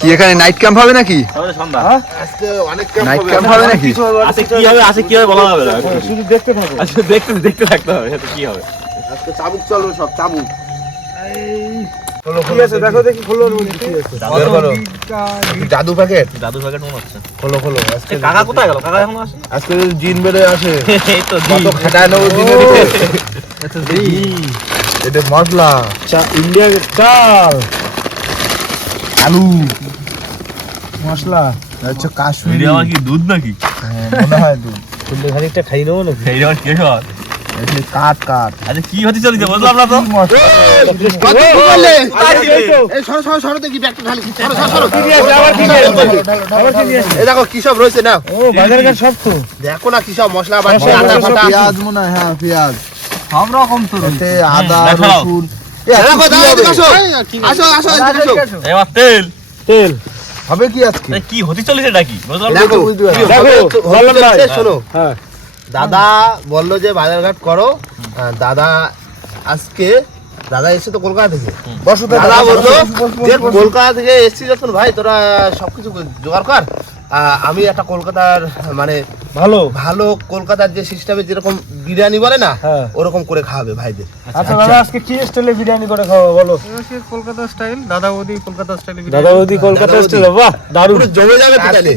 কি এখানে night camp হবে নাকি? সন্ধ্যা। আজকে অনেক ক্যাম্প নাইট ক্যাম্প হবে নাকি? আছে কি হবে? আছে কি হবে? বলা যাবে না। শুধু দেখতে থাকো। আচ্ছা দেখতে দেখতে থাকতে হবে এটা কি হবে? আজকে চাবুক চলবে সব চাবুক। ঠিক আছে দেখো দেখি খোলো কি আছে। বের করো জাদু প্যাকেট দাদু প্যাকেট মনে হচ্ছে। খোলো খোলো আজকে কাকা কোথায় গেল? কাকা এখন আসে আজকে জিন বেড়ে আসে এই তো কত খাটায় নেব জিনের উপর। এটা মশলা। ইন্ডিয়া চাল। আলু। মশলা। কাশ্মীরি। আমার কি দুধ নাকি? হ্যাঁ, মনে হয় তো খানিকটা খাই নেব না এই আমার কে সর কাঠ কাঠ আচ্ছা কি হতে চলেছে বুঝলাম না তো? কত বলে এই সর সর সরতে কি ব্যাকটা ঢালি। সর সর সর। কি দিয়েছে আবার কি দিয়েছে এই দেখো কি সব রয়েছে না ও বাজার ঘাট সব তো। দেখো না কি সব মশলা বাড়ছে আদা ফাটা পেঁয়াজ। মনে হ্যাঁ পেঁয়াজ। সব রকম তো এতে আদা রসুন। এ, দেখো, দাঁড়াও, এদিকে আসো। আসো, আসো, এদিকে আসো। তেল। তেল। হবে কি আজকে? কি হতে চলেছে এটা কি বুঝলাম না দেখো, দেখো, বললাম না। শোনো। হ্যাঁ। দাদা বলল যে বাজারঘাট করো। দাদা আজকে দাদা এসে তো কলকাতা থেকে। বসো দাদা বলল যে কলকাতা থেকে এসছি যখন ভাই তোরা সবকিছু জোগাড় কর। আমি একটা কলকাতার মানে ভালো। ভালো কলকাতার যে সিস্টেমে যেরকম বিরিয়ানি বলে না হ্যাঁ। ওরকম করে খাওয়াবে ভাইদের। আচ্ছা দাদা আজকে কি স্টাইলে বিরিয়ানি করে খাওয়া বলো? কলকাতা স্টাইল দাদা বৌদি কলকাতা স্টাইলে দাদা বৌদি কলকাতা। স্টাইল বাহ দারুণ। জমে যাবে তো তাহলে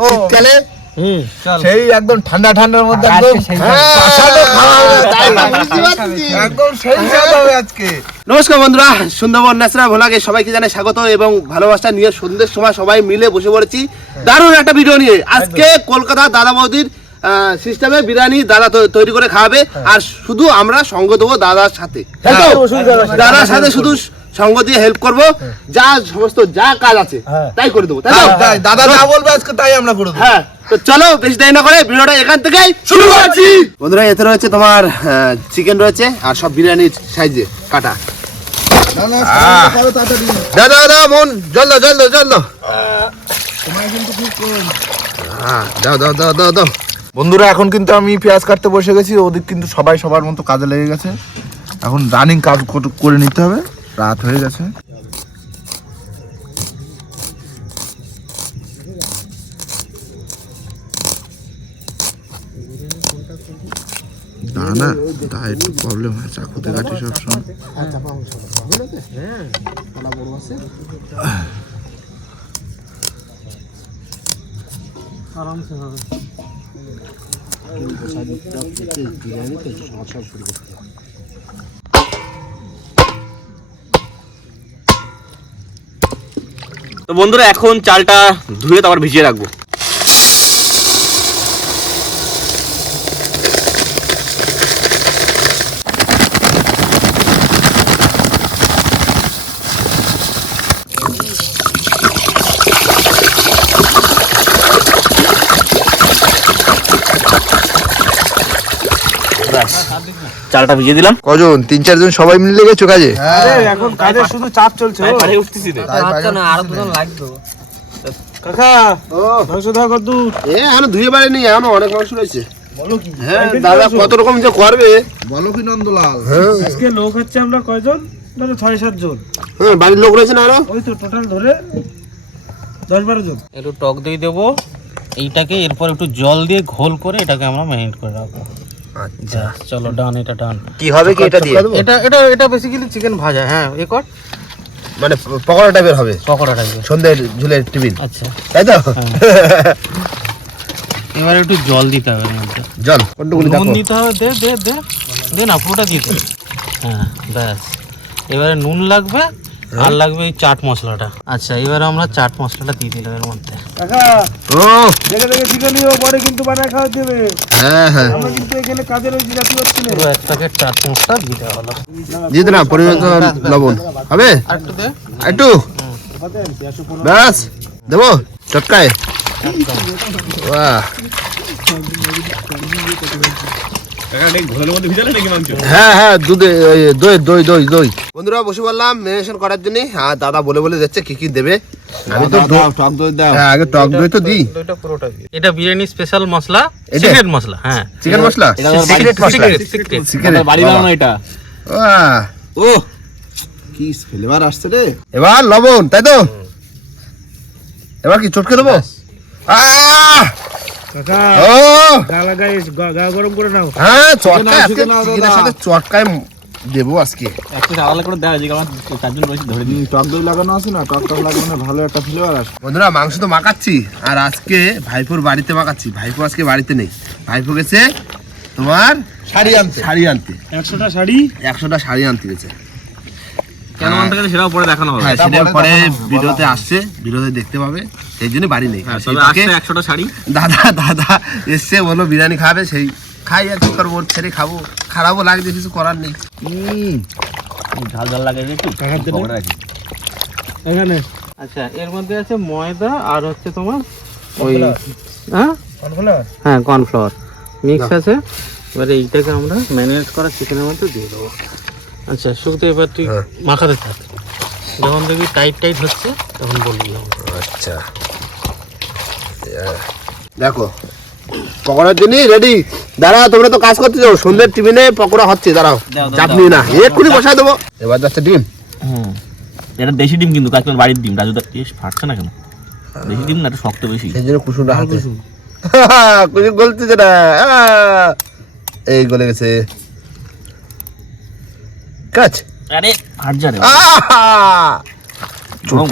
হুম সেই একদম ঠান্ডা ঠান্ডার মধ্যে একদম হ্যাঁ। একদম সেই হবে আজকে। নমস্কার বন্ধুরা সুন্দরবন ন্যাশনাল ভোলাগে সবাইকে জানাই স্বাগত এবং ভালোবাসা নিয়ে সন্ধ্যের সময় সবাই মিলে বসে পড়েছি। দারুণ একটা ভিডিও নিয়ে। আজকে কলকাতা দাদা বৌদির সিস্টেমে বিরিয়ানি দাদা তৈরি করে খাওয়াবে আর শুধু আমরা সঙ্গ দেবো দাদার সাথে? হ্যাঁ, অবশ্যই দাদার সাথে। দাদার সাথে শুধু সঙ্গ দিয়ে হেল্প করব। যা সমস্ত যা কাজ আছে হ্যাঁ। তাই করে দেবো তাই দাদা যা বলবে আজকে তাই আমরা করে দেবো। হ্যাঁ তো চলো বেশি দেরি না করে ভিডিওটা এখান থেকেই শুরু করছি। বন্ধুরা এতে রয়েছে তোমার চিকেন রয়েছে আর সব বিরিয়ানির সাইজে কাটা। দাদা দাদা মন জল দাও জল দাও জল দাও হ্যাঁ, দাও দাও দাও দাও দাও। বন্ধুরা এখন কিন্তু আমি পেঁয়াজ কাটতে বসে গেছি ওদিক কিন্তু সবাই সবার মতো কাজে লেগে গেছে। এখন রানিং কাজ করে নিতে হবে। রাত হয়ে গেছে। না না তা একটু প্রবলেম হয় চাকুতে কাটি সবসময়। তো বন্ধুরা এখন চালটা ধুয়ে তারপর ভিজিয়ে রাখব। ব্যাস, চালটা ভিজিয়ে দিলাম। কজন? তিন চারজন সবাই মিলে লেগেছো কাজে? এখন কাজের শুধু চাপ চলছে। পারে উঠতেছি রে। তাই পারে। কাকা ও, মাংস দেওয়া কত এ এখনও ধুয়ে বাড়ি নেই এখনও অনেক মাংস রয়েছে। বলো কি? হ্যাঁ দাদা কত রকম যে করবে? বলো কি নন্দলাল। হ্যাঁ। আজকে লোক হচ্ছে আমরা কয়জন? ধরো ছয় সাত জন। হ্যাঁ বাড়ির লোক রয়েছে না আরও? ওই তো টোটাল ধরে দশ বারো জন। একটু টক দই দেবো। এইটাকে এরপর একটু জল দিয়ে ঘোল করে এটাকে আমরা ম্যারিনেট করে রাখব। আচ্ছা চলো ডান এটা ডান কি হবে কি এটা দিয়ে? এটা এটা এটা বেসিক্যালি চিকেন ভাজা হ্যাঁ এ কর। মানে পকোড়া টাইপের হবে? পকোড়া টাইপের সন্ধ্যের ঝুলের টিফিন? আচ্ছা। তাই তো? এবার একটু জল দিতে হবে মধ্যে। জল কোনটুকুনি নুন দিতে হবে দে দে দে। দে না পুরোটা দিতে হবে। হ্যাঁ ব্যাস। এবারে নুন লাগবে আর লাগবে এই চাট মশলাটা। আচ্ছা এবারে আমরা চাট মশলাটা দিয়ে দিলাম এর মধ্যে। ও! দেখে দেখে শিখে পরে কিন্তু বানায় খাওয়া দেবে। হ্যাঁ হ্যাঁ। আমরা কিন্তু এখানে কাজের ওই জিরাতি হচ্ছে না এক প্যাকেট চাট মশলা দিতে হলো। দিয়ে দে পরিমাণ লবণ। হবে? একটু দে। একটু? ব্যাস। দেবো? চটকায়। বাহ। ঘোলের মধ্যে ভিজালে নাকি মাংস? হ্যাঁ হ্যাঁ দুধে দই দই দই দই। বন্ধুরা বসে বললাম মেরিনেশন করার জন্য। আর দাদা বলে বলে যাচ্ছে কি কি দেবে? আমি তো টক দই দাও। হ্যাঁ আগে টক দই তো দিই। এটা বিরিয়ানি স্পেশাল মশলা সিক্রেট মশলা হ্যাঁ। Chicken masala? Secret masala. Secret বাড়ি বানানো এটা। ও কি ফ্লেভার আসছে রে? এবার লবণ তাই তো? এবার কি চটকে দেবো? আহ! হ্যাঁ চটকায় দেবো আজকে। বন্ধুরা মাংস তো মাখাচ্ছি আর আজকে ভাইপোর বাড়িতে মাখাচ্ছি। ভাইপো আজকে বাড়িতে নেই। ভাইপো গেছে তোমার শাড়ি আনতে। শাড়ি আনতে। একশোটা শাড়ি? একশোটা শাড়ি আনতে গেছে। কেন আনতে গেছে সেটাও পরে দেখানো হবে। হ্যাঁ সেটার পরে ভিডিওতে আসছে ভিডিওতে দেখতে পাবে। সেই জন্য বাড়ি নেই। আর হ্যাঁ, একশোটা শাড়ি। দাদা দাদা এসছে বলল বিরিয়ানি খাবে সেই খাই আর কি করব ছেড়ে খাব। খারাপও লাগছে কিছু করার নেই। ঝাল ঝাল লাগে একটু। এখানে আচ্ছা এর মধ্যে আছে ময়দা আর হচ্ছে তোমার ওই। হ্যাঁ? কর্নফ্লাওয়ার? হ্যাঁ কর্নফ্লাওয়ার। মিক্স আছে এবারে এইটাকে আমরা ম্যারিনেট করা চিকেনের মধ্যে দিয়ে দেবো। আচ্ছা শুক্তো এবার তুই হ্যাঁ। মাখাতে থাক। যখন দেখবি টাইট টাইট হচ্ছে তখন বলবি। আচ্ছা। দেখো পকোড়ার জন্য রেডি দাঁড়াও তোমরা তো কাজ করতে যাও। সন্ধ্যের টিফিনে পকোড়া হচ্ছে দাঁড়াও। দাও, চাটনি না এক্ষুনি বসাই দেবো। এবার যাচ্ছে ডিম। হুম। এটা দেশি ডিম কিন্তু কাকিমার বাড়ির ডিম রাজুদা টেস্ট ফাটছে না কেন? দেশি ডিম না এটা শক্ত বেশি। সেই জন্য কুসুমটা হাতে। কুসুম। গলতেছে না। এই গলে গেছে। কাজ। আরে ফাট যা রে। আহ!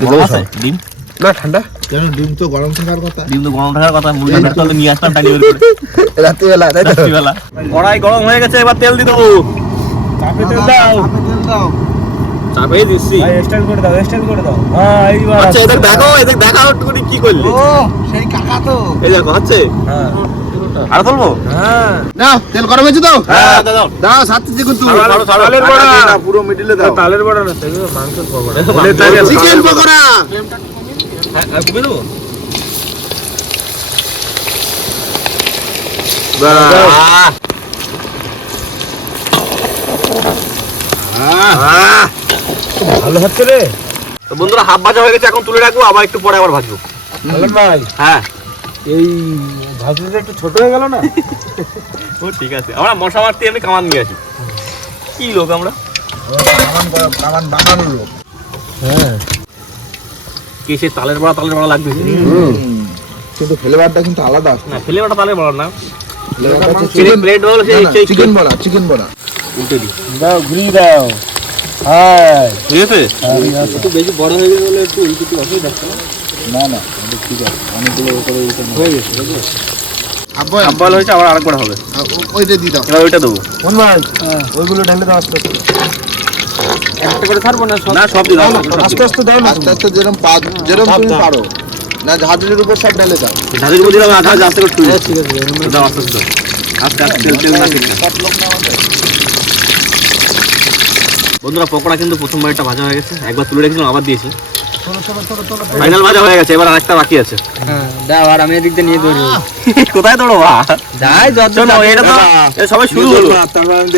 দেবো আছে সব। ডিম? না ঠান্ডা? কেন ডিম তো গরম থাকার কথা? ডিম তো গরম থাকার কথা মুরগি নিয়ে আসতাম টানি বের করে। রাত্রিবেলা তাই তো? রাত্রিবেলা। কড়াই গরম হয়ে গেছে এবার তেল দিয়ে দেবো চাপে তেল দাও। চাপেই দিচ্ছি। ভাই স্টাইল করে দাও স্টাইল করে দাও। হ্যাঁ এইবার আচ্ছা এদের দেখাও এদের দেখাও একটু করে কি করলি। ও সেই কাকা তো। এই দেখো হচ্ছে? হ্যাঁ। আর তুলবো? হ্যাঁ। না তেল গরম হয়েছে তো? হ্যাঁ দাও সাথে তালের বড়া। পুরো মিডিলে দাও। তালের বড়া না সেগুলো মাংসের পকোড়া চিকেন পকোড়া। ভালো হচ্ছে রে। তো বন্ধুরা হাফ ভাজা হয়ে গেছে এখন তুলে রাখব আবার একটু পরে আবার ভাজবো। ভালো ভাই হ্যাঁ। এই ভাজুটা একটু ছোট হয়ে গেল না? ও ঠিক আছে। আমরা মশা মারতে এমনি কামান নিয়ে আসি। কি লোক আমরা? কামান কামান বানানোর লোক। হ্যাঁ। কি সে তালের বড়া তালের বড়া লাগবে? কিন্তু ফ্লেভারটা কিন্তু আলাদা। না ফেলে ওটা তালের বড়া না। ফ্লেভারটা হচ্ছে চিকেন সেই সেই চিকেন বড়া চিকেন বড়া। উল্টে দিই। দাও ঘুরিয়ে দাও। হ্যাঁ ঠিক আছে। একটু বেশি বড় হয়ে গেলে একটু উল্টো একটু অসুবিধা আছে না? না ঠিক আছে। অনেকগুলো করে হয়ে গেছে? আব্বা হাফ হয়েছে আবার আরেকবার হবে। ওইটা দিয়ে দাও এবার ওইটা দেবো। কোন ভাই ওইগুলো ঢেলে দাও আস্তে আস্তে। একটা করে ছাড়বো না? না সব দিন আস্তে আস্তে দাও না আস্তে আস্তে যেরকম পা যেরকম তুমি পারো। না ঝাঁঝরির উপর সব ঢেলে দাও। উপর দিলাম আধা আস্তে করে তুই ঠিক আছে দাও আস্তে আস্তে আস্তে আস্তে তেল তেল না কিন্তু। বন্ধুরা পকোড়া কিন্তু প্রথমবার এটা ভাজা হয়ে গেছে। একবার তুলে রেখেছিলাম আবার দিয়েছি। ফাইনাল ভাজা হয়ে গেছে এবার আরেকটা বাকি আছে। হ্যাঁ দাও আর আমি এদিক দিয়ে নিয়ে দৌড়ি কোথায় দৌড়ো বা যাই যত এটা তো এটা সবাই শুরু হলো। তারপর আমি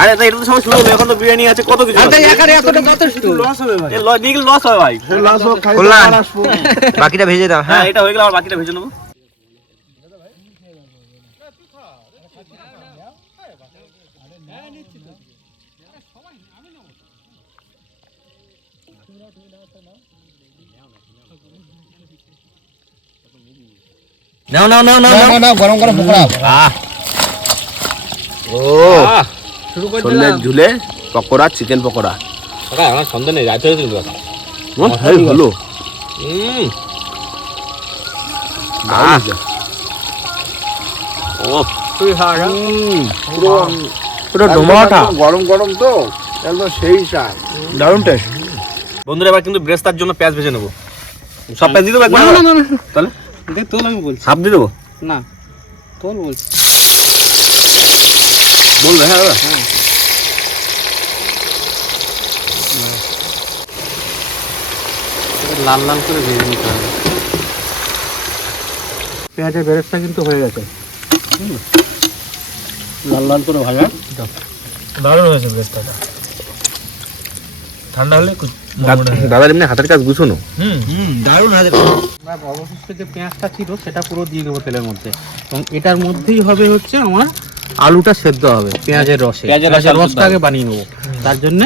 আরে তো এটা তো সবাই শুরু হলো এখন তো বিরিয়ানি আছে কত কিছু আরে এখানে এতটা যথেষ্ট। লস হবে ভাই। এ লস নিয়ে গেলে লস হয় ভাই। লাস্ট খাই বাকিটা ভেজে দাও হ্যাঁ। এটা হয়ে গেল আর বাকিটা ভেজে নেব। নাও নাও নাও নাও না না গরম গরম পকোড়া। আহ ও শুরু করে সন্ধ্যের ঝুলে পকোড়া চিকেন পকোড়া। ওটা আমার সন্ধ্যা নেই রাত হয়ে হুম। আহ ও তুই হাড় পুরো পুরো ডোমাটা। গরম গরম তো একদম সেই স্বাদ। দারুণ টেস্ট বন্ধুরা এবার কিন্তু ব্রেস্তার জন্য পেঁয়াজ ভেজে নেব। সব পেঁয়াজ দিয়ে দেবো একবার? তাহলে? দেখ তোল আমি বলছি। হাফ দিয়ে দেবো? না তোল বলছি। বলবে হ্যাঁ দাদা। লাল লাল করে ভেজে নিতে হবে। পেঁয়াজের বেরেস্তা কিন্তু হয়ে গেছে। লাল লাল করে ভাজা। দারুণ হয়েছে বেস্তাটা ঠান্ডা হলে দাদার এমনি হাতের কাজ গুছোনো? হুম। আমরা অবশিষ্ট যে পেঁয়াজটা ছিল সেটা পুরো দিয়ে দেবো তেলের মধ্যে। এবং এটার মধ্যেই হবে হচ্ছে আমার আলুটা সেদ্ধ হবে পেঁয়াজের রসে। পেঁয়াজের রসে রসটা আগে বানিয়ে নেব। তার জন্য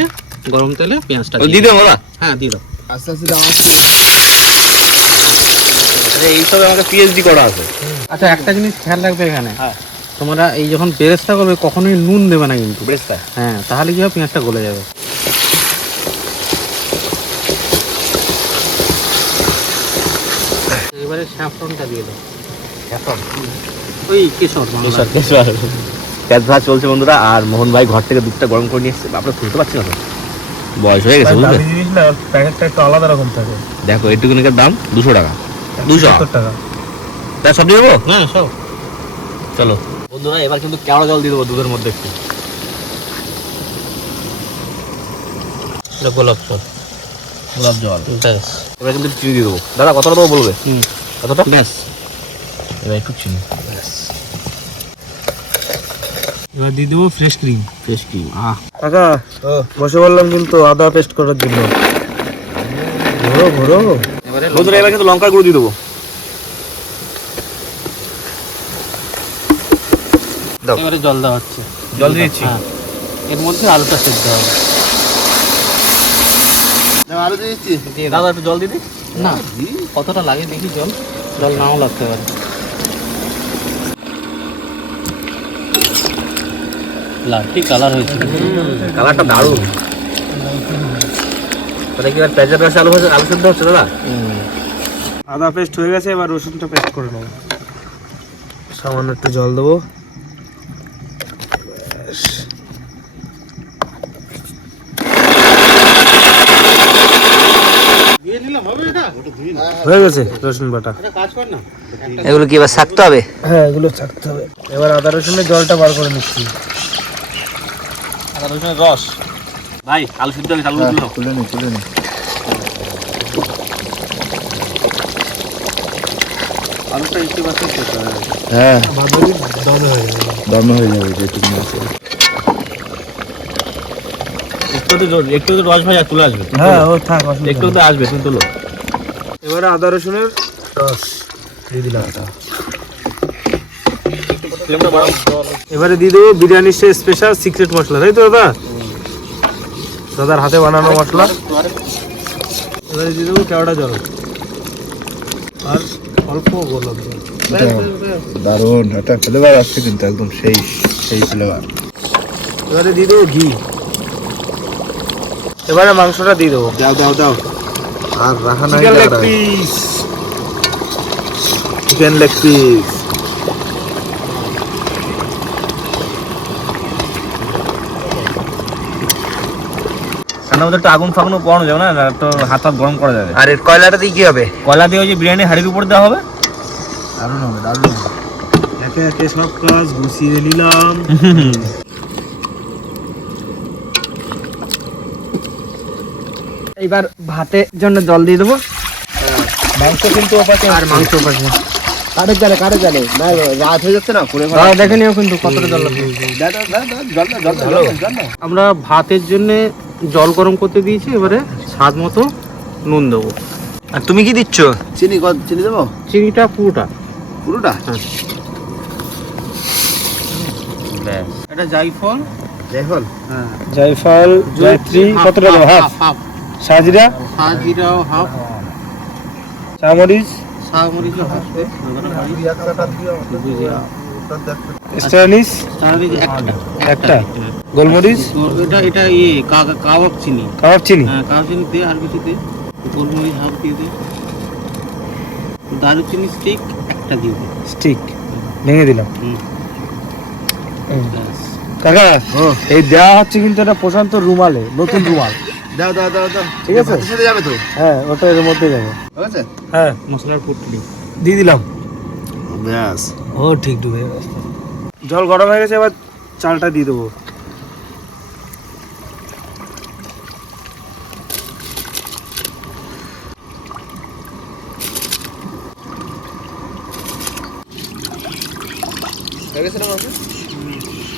গরম তেলে পেঁয়াজটা দিয়ে দিদি দাদা। হ্যাঁ দিয়ে দাও। আস্তে আস্তে দাও এইসবে আমাকে পিএইচডি করা আছে। আচ্ছা একটা জিনিস খেয়াল রাখবে এখানে। তোমরা এই যখন বেরেস্তা করবে কখনোই নুন দেবে না কিন্তু। ব্রেস্তা হ্যাঁ তাহলে কি হবে? পেঁয়াজটা গলে যাবে এবারে স্যাফরনটা দিয়ে দাও। ওই কেশর বাংলা। পেঁয়াজ ভাজ চলছে বন্ধুরা আর মোহন ভাই ঘর থেকে দুধটা গরম করে নিয়ে এসছে। আপনার খুলতে পারছি না তো। বয়স হয়ে গেছে বুঝলে? জিনিস না প্যাকেটটা একটু আলাদা রকম থাকে। দেখো দাম দুশো টাকা। দুশো? টাকা। তা সব দিয়ে দেবো? হ্যাঁ সব। চলো। বন্ধুরা এবার কিন্তু কেওড়া জল দিয়ে দেবো দুধের মধ্যে একটু। গোলাপ জল। গোলাপ জল এবার কিন্তু চিনি দিয়ে দেবো। দাদা কতটা দেবো বলবে? হুম। কতটা ব্যাস এবার একটু চিনি এবার দিয়ে দেবো ফ্রেশ ক্রিম ফ্রেশ ক্রিম আহ কাকা বসে বললাম কিন্তু আদা পেস্ট করার জন্য। ঘোরো ঘোরো এবারে বন্ধুরা এবার কিন্তু লঙ্কার গুঁড়ো দিয়ে দেবো। এবারে জল দেওয়া হচ্ছে। জল দিয়েছি। হ্যাঁ। এর মধ্যে আলুটা সেদ্ধ হবে। দাও, আরও দিয়ে দিচ্ছি। দাদা একটু জল দিয়ে দিই না কতটা লাগে দেখি জল? জল নাও লাগতে পারে। লাঠি কালার হয়েছে। কালারটা দারুণ। তাহলে কি আর পেঁয়াজের রসে আলু ভাজা আলু সেদ্ধ হচ্ছে দাদা? আদা পেস্ট হয়ে গেছে এবার রসুনটা পেস্ট করে নেব। সামান্য একটু জল দেবো ব্যাস। হয়ে গেছে রসুন বাটা। এগুলো কি এবার শাকতে হবে? হ্যাঁ এগুলো থাকতে হবে। এবার আদা রসুনের জলটা বার করে নিচ্ছি। আদা রসুনের রস। ভাই আলু সিদ্ধ হয়েছে আলু দিল খুলে নি খুলে নি। আলুটা একটু বাসে হ্যাঁ। ভাবলি হয়ে যাবে। দমে হয়ে যাবে যেটুকু আছে একটু তো জল- একটু তো রস ভাজা তুলে আসবে হ্যাঁ ও থাক একটু তো আসবে তুমি তোলো। এবারে আদা রসুনের রস দিয়ে দিলাম। এবারে দিয়ে দেবো বিরিয়ানির সে স্পেশাল সিক্রেট মশলা তাই তো দাদা? দাদার হাতে বানানো মশলা। এবারে দিয়ে দেবো কেওড়া জল। আর অল্প গোলাপ জল। দারুণ একটা ফ্লেভার আসছে কিন্তু একদম সেই সেই ফ্লেভার এবারে দিয়ে দেবো ঘি। এবারে মাংসটা দিয়ে দেবো। দাও দাও দাও। আর রাখা নাই chicken leg piece chicken leg piece ঠান্ডার মধ্যে একটু আগুন ফাগুন পোড়ানো যাবে না না তো হাত হাত গরম করা যাবে। আর এর কয়লাটা দিয়ে কি হবে? কয়লা দিয়ে ওই যে বিরিয়ানি হাড়ির উপর দেওয়া হবে। দারুণ হবে দারুণ হবে। একে একে সব কাজ গুছিয়ে নিলাম। এবার ভাতের জন্য জল দিয়ে দেবো। মাংস কিন্তু ওপাশে আর মাংস পাশে কাঠের জালে কাঠের জালে না রাত হয়ে যাচ্ছে না? করে দাদা দেখে নিও কিন্তু কতটা জল আমরা ভাতের জন্য জল গরম করতে দিয়েছি এবারে স্বাদ মতো নুন দেবো। আর তুমি কি দিচ্ছ? চিনি কত চিনি দেবো? চিনিটা পুরোটা। পুরোটা? এটা জাইফল? দেখুন জয়ফল জয়ত্রী কতটা দেবো হাফ হাফ। সাজরা? সাজিরাও হাফ। চামরিচ? শাহমরিচ হাফ। স্টানিস একটা। একটা। গোলমরিচ? এটা এটা ইয়ে কাবাব চিনি। কাবাব চিনি? হ্যাঁ কাবাব চিনি দে আর কিছু দে। গোলমরিচ হাফ দিয়ে দে। দারুচিনি স্টিক একটা দিয়ে দে। স্টিক ভেঙে দিলাম। কাকা এই দেওয়া হচ্ছে কিন্তু এটা প্রশান্ত রুমালে নতুন রুমাল। দাও দাও দাও দাও। ঠিক আছে? ভাতের সাথে যাবে তো? হ্যাঁ ওটা এর মধ্যে যাবে। ঠিক আছে? হ্যাঁ মশলার পুটলি। দিয়ে দিলাম। ব্যাস। ও ঠিক ডুবে জল গরম হয়ে গেছে এবার চালটা দিয়ে দেবো।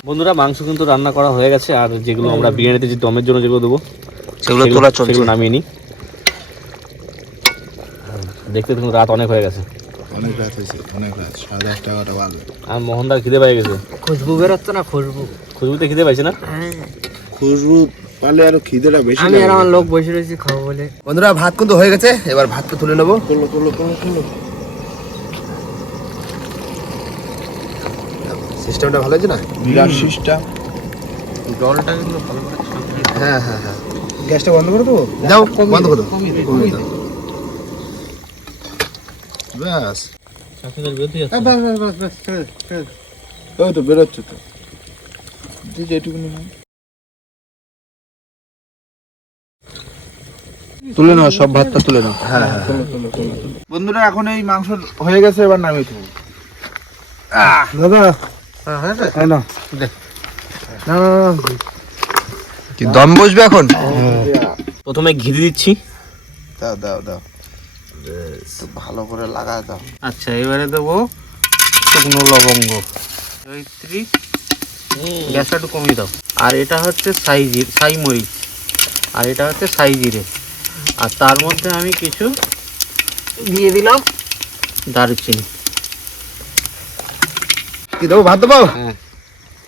বন্ধুরা মাংস কিন্তু রান্না করা হয়ে গেছে আর যেগুলো আমরা বিরিয়ানিতে যে দমের জন্য যেগুলো দেবো সেগুলো তোলা চলছে। সেগুলো নামিয়ে নিই। দেখতে দেখুন রাত অনেক হয়ে গেছে। অনেক রাত হয়েছে অনেক রাত সাড়ে দশটা এগারোটা বাজে আর মোহনদার খিদে পেয়ে গেছে। খুশবু বেরোচ্ছে না খুশবু? খুশবুতে খিদে পাইছে না? খুশবু পারলে আরও খিদেটা বেশি আমি আর আমার লোক বসে রয়েছি খাব বলে। বন্ধুরা ভাত কিন্তু হয়ে গেছে এবার ভাতটা তুলে নেব। করল করল করল করল সিস্টেমটা ভালো আছে না? বিরাট শীষটা জলটা কিন্তু ভালো হ্যাঁ হ্যাঁ হ্যাঁ। গ্যাসটা বন্ধ করে দেবো? যাও বন্ধ করে। ব্যাস। ওই তো বেরোচ্ছে তো। যেটুকুনি তুলে নাও সব ভাতটা তুলে নাও। হ্যাঁ হ্যাঁ বন্ধুরা এখন এই মাংস হয়ে গেছে এবার নামিয়ে দেবো দাদা হ্যাঁ না কি দম বসবে এখন? প্রথমে ঘি দিচ্ছি। দাও দাও দাও। তো ভালো করে লাগা দাও। আচ্ছা এবারে দেবো শুকনো লবঙ্গ। জয়িত্রী গ্যাসটা একটু কমিয়ে দাও। আর এটা হচ্ছে সাই সাই মরিচ আর এটা হচ্ছে সাই জিরে আর তার মধ্যে আমি কিছু দিয়ে দিলাম দারুচিনি। কি দেবো? ভাত দেবো? হ্যাঁ।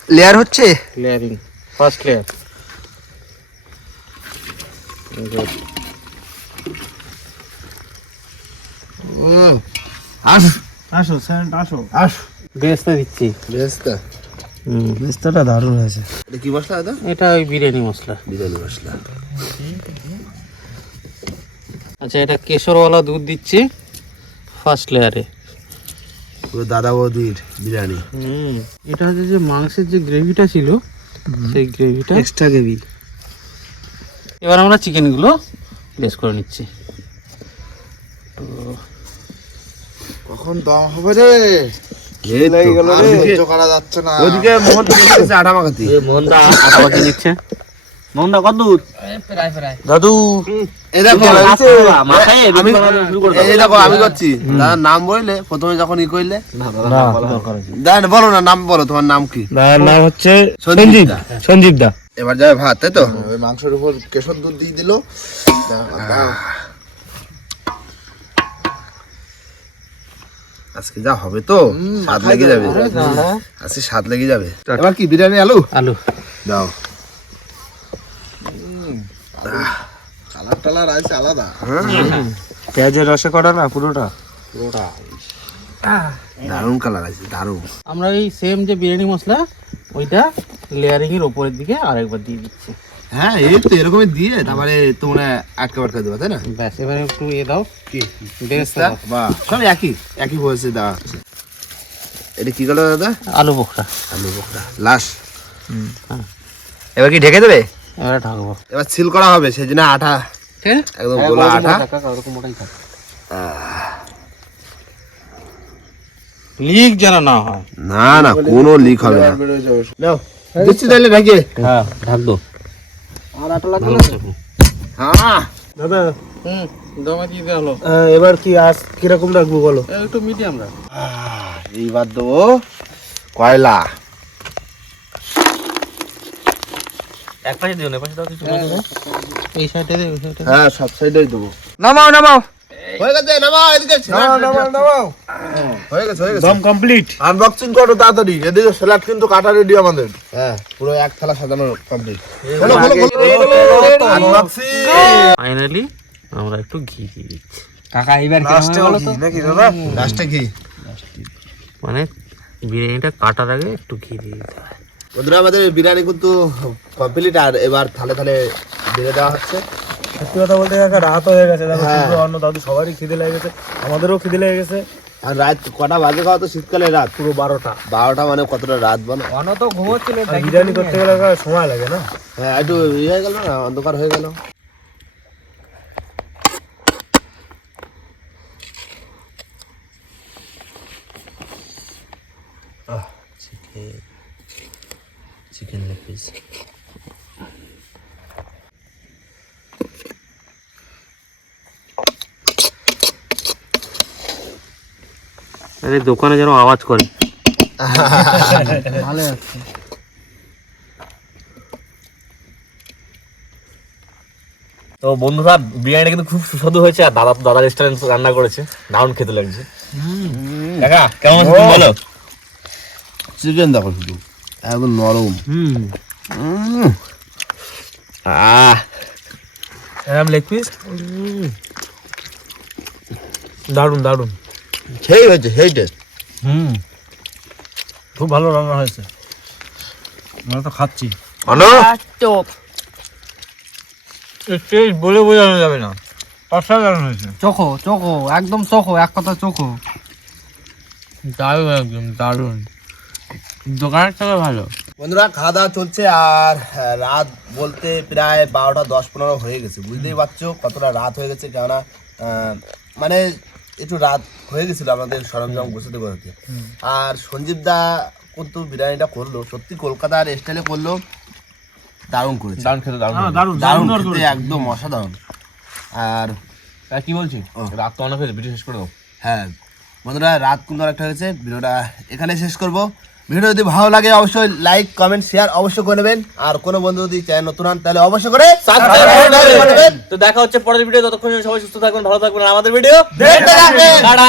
লেয়ার হচ্ছে? লেয়ারিং ফার্স্ট লেয়ার আস আসো আসো। আস বেস্তা দিচ্ছি। বেস্তা বেস্তাটা দারুণ হয়েছে। এটা কি মশলা দাদা? এটা ওই বিরিয়ানি মশলা। বিরিয়ানি মশলা। আচ্ছা এটা কেশরওয়ালা দুধ দিচ্ছি ফার্স্ট লেয়ারে পুরো দাদা বৌদির বিরিয়ানি। হুম এটা হচ্ছে যে মাংসের যে গ্রেভিটা ছিল সেই গ্রেভিটা এক্সট্রা গ্রেভি এবার আমরা চিকেনগুলো প্লেস করে নিচ্ছি। তো কখন দম হবে রে? লেগে গেল রে সহ্য করা যাচ্ছে না। ওইদিকে মোহন আটা মাখাতি। মোহনদা আটা মাখিয়ে নিচ্ছে। কত দূর? দাদু আমি দেখো আমি করছি। নাম বললে প্রথমে যখন ই করলে। দেন বলো না। নাম বলো তোমার নাম কি? নাম হচ্ছে সঞ্জীব দা। সঞ্জীব দা। এবার যাবে ভাত তাই তো? ওই মাংসের উপর কেশর দুধ দিয়ে দিল। আজকে যা হবে তো স্বাদ লেগে যাবে। আজকে স্বাদ লেগে যাবে। এবার কি বিরিয়ানি আলু? আলু। দাও। কালার টালার আছে আলাদা। পেঁয়াজের রসে করা না পুরোটা? দারুণ কালার আছে দারুণ। আমরা এই সেম যে বিরিয়ানি মশলা ওইটা লেয়ারিং এর উপরের দিকে আরেকবার দিয়ে দিচ্ছি। হ্যাঁ এই তো এরকমই দিয়ে তারপরে তোমরা আটকে বাটকা দেবা তাই না? ব্যাস এবারে একটু এ দাও। বেরেস্তা দাও। বাহ সব একই একই বলছে দেওয়া এটা কি গেল দাদা? আলু বোখরা। আলু বোখরা লাশ। এবার কি ঢেকে দেবে? এবারে ঢাকবো। এবার সিল করা হবে সেই জন্য আটা একদম গোলা আটা ওরকম মোটাই থাক। লিক যেন না হয়। না না কোনো লিক হবে না। নাও দিচ্ছি তাহলে ঢাকে হ্যাঁ ঢাক দো হ্যাঁ। দাদা হুম দমে দিয়ে দেওয়া এবার কি আজ কীরকম রাখব বলো? একটু মিডিয়াম রাখ। এইবার দেবো কয়লা। এক পাশে দিও না পাশে দাও কিছু এই সাইডে দে ওই সাইডে হ্যাঁ সব সাইডেই দেবো। নামাও নামাও। হয়ে গেছে নামাও এদিকে নামাও নামাও নামাও। হয়ে গেছে হয়ে গেছে। দম কমপ্লিট আনবক্সিং করো তাড়াতাড়ি। এদিকে স্যালাড কিন্তু কাটা রেডি আমাদের। হ্যাঁ পুরো এক থালা সাজানো কমপ্লিট আনবক্সিং ফাইনালি আমরা একটু ঘি দিয়ে দিচ্ছি। কাকা এবার লাস্টে নাকি দাদা? লাস্টে কি মানে বিরিয়ানিটা কাটার আগে একটু ঘি দিয়ে দিতে হয়। বন্ধুরা আমাদের বিরিয়ানি কিন্তু কমপ্লিট আর এবার থালে থালে দিয়ে দেওয়া হচ্ছে। সত্যি কথা বলতে কাকা রাত হয়ে গেছে। দেখো হ্যাঁ। অন্য দাদু সবারই খিদে লেগে গেছে আমাদেরও খিদে লেগে গেছে। আর রাত কটা বাজে খাওয়া তো শীতকালে রাত? পুরো বারোটা। বারোটা মানে কতটা রাত বলো? ঘুমোচ্ছিল বিরিয়ানি করতে গেলে সময় লাগে না। হ্যাঁ একটু ইয়ে হয়ে গেল না অন্ধকার হয়ে গেল। হাফিজ আরে দোকানে যেন আওয়াজ করে। ভালো আছে। তো বন্ধুরা বিরিয়ানিটা কিন্তু খুব সুস্বাদু হয়েছে আর দাদা দাদা রেস্টুরেন্ট রান্না করেছে দারুণ খেতে লাগছে। কাকা কেমন আছো? বলো। চিকেন দেখো শুধু। একদম নরম। হুম। আহ। এরম লেগ পিস? দারুণ দারুণ সেই হয়েছে সেই টেস্ট হুম। খুব ভালো রান্না হয়েছে। আমরা তো খাচ্ছি। চোখ টেস্ট বলে বোঝানো যাবে না। অসাধারণ হয়েছে। চোখো চোখো একদম চোখো এক কথা চোখো। দারুণ একদম দারুণ। দোকানের থেকে ভালো। বন্ধুরা খাওয়া দাওয়া চলছে আর রাত বলতে প্রায় বারোটা দশ পনেরো হয়ে গেছে। বুঝতেই পারছ কতটা রাত হয়ে গেছে কেননা আহ, মানে একটু রাত হয়ে গেছিল আমাদের সরঞ্জাম গোছাতে গোছাতে। আর সঞ্জীব দা কিন্তু বিরিয়ানিটা করল সত্যি কলকাতার স্টাইলে করল দারুণ করেছে। দারুণ খেতে দারুণ হ্যাঁ, দারুণ খেতে একদম অসাধারণ। আর কি বলছি ও। রাত তো অনেক হয়েছে ভিডিও শেষ করে দাও। হ্যাঁ। বন্ধুরা রাত কিন্তু অনেকটা হয়েছে ভিডিওটা এখানে শেষ করব। ভিডিও যদি ভালো লাগে অবশ্যই লাইক কমেন্ট শেয়ার অবশ্যই করে নেবেন। আর কোনো বন্ধু যদি চ্যানেল নতুন হন তাহলে অবশ্যই করে। তো দেখা হচ্ছে পরের ভিডিও ততক্ষণ সবাই সুস্থ থাকবেন ভালো থাকবেন আমাদের ভিডিও টাটা।